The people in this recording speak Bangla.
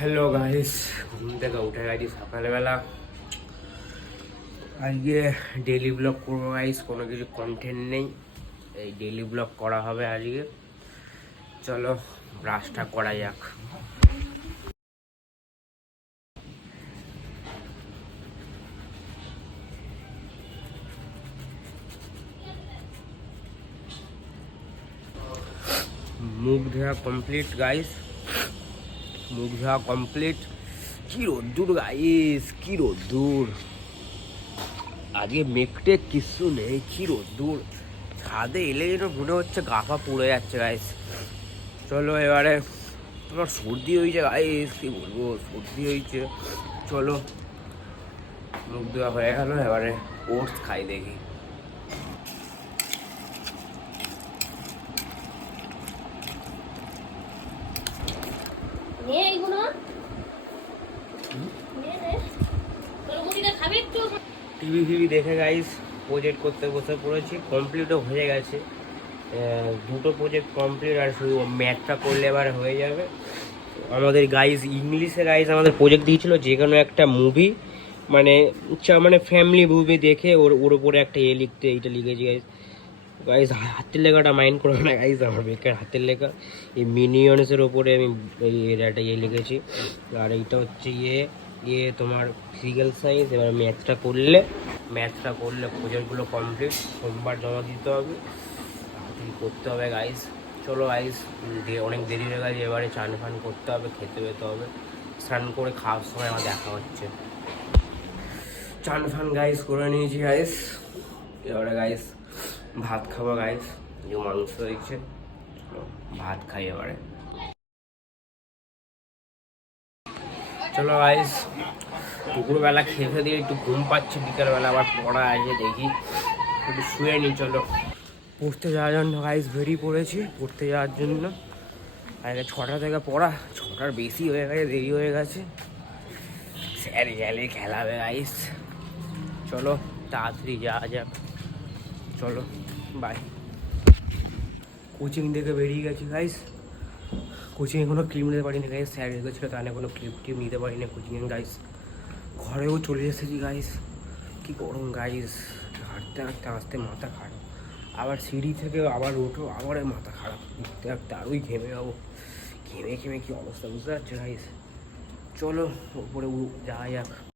হ্যালো গাইস, ঘুম থেকে উঠে গেছি সকালবেলা। আজকে ডেইলি ব্লগ করবো গাইস, কোনো কিছু কন্টেন্ট নেই, এই ডেইলি ব্লগ করা হবে আজকে। চলো ব্রাশটা করা যাক। মুখ ধোয়া কমপ্লিট গাইস, মুখ ধোয়া কমপ্লিট। কি রোদ্দুর গাইস, কি রোদ্দুর! আজকে মেঘটে কিছু নেই, কি রোদ্দুর! ছাদে এলে যেন মনে হচ্ছে গা পা পুড়ে যাচ্ছে গাইস। চলো এবারে, তোমার সর্দি হয়েছে গাইস, কি বলবো, সর্দি হয়েছে। চলো মুখ ধোয়া হয়ে গেল, এবারে ওটস খাই দেখি। টিভি ফিভি দেখে গাইস প্রজেক্ট করতে বসে পড়েছি, কমপ্লিটও হয়ে গেছে। দুটো প্রজেক্ট কমপ্লিট, আর শুধু ম্যাথটা করলে এবার হয়ে যাবে। আমাদের গাইস ইংলিশে গাইস আমাদের প্রজেক্ট দিয়েছিল যে কোনো একটা মুভি, মানে মানে ফ্যামিলি মুভি দেখে ওর ওর উপরে একটা লিখতে, এইটা লিখেছি গাইস। গাইস হাতের লেখাটা মাইন্ড করবে না গাইস, আমার বেকার হাতের লেখা। এই মিনিয়ন্সের ওপরে আমি একটা লিখেছি। আর এইটা হচ্ছে তোমার ফিজিক্যাল সায়েন্স। এবার ম্যাথটা করলে প্রজেক্টগুলো কমপ্লিট, সোমবার জমা দিতে হবে, করতে হবে গাইস। চলো গাইস, অনেক দেরি হয়ে গেছে, এবারে চান ফান করতে হবে, খেতে পেতে হবে। স্নান করে খাওয়ার সময় আমার দেখা হচ্ছে। চান ফান গাইস করে নিয়েছি গাইস, এবারে গাইস ভাত খাবো গাইস, যে মাংস হয়েছে। চলো ভাত খাই এবারে। চলো গাইস, দুপুরবেলা খেয়ে দিয়ে একটু ঘুম পাচ্ছে, বিকালবেলা আবার পড়া আছে, দেখি একটু শুয়ে নিই। চলো পড়তে যাওয়ার জন্য গাইস বেরিয়ে পড়েছি, পড়তে যাওয়ার জন্য। আগে 6টা থেকে পড়া, 6টার বেশি হয়ে গেছে, দেরি হয়ে গেছে। স্যার গেলে খেলাবে গাইস। চলো তাড়াতাড়ি যাওয়া যাক, চলো বাই। কোচিং থেকে বেরিয়ে গেছি গাইস, কোচিংয়ে কোনো ক্লিপ নিতে পারিনি গাইস, স্যার রেখেছিলো তাহলে কোনো ক্লিপ নিতে পারিনি কোচিংয়ে গাইস। ঘরেও চলে এসেছি গাইস, কি গরম গাইস, হাঁটতে হাঁটতে আসতে মাথা খারাপ। আবার সিঁড়ি থেকে আবার ওঠো, আবার মাথা খারাপ, উঠতে হাঁটতে আরোই ঘেমে যাবো। ঘেমে ঘেমে কি অবস্থা বুঝতে পারছো গাইস। চলো উপরে যাওয়া যাক।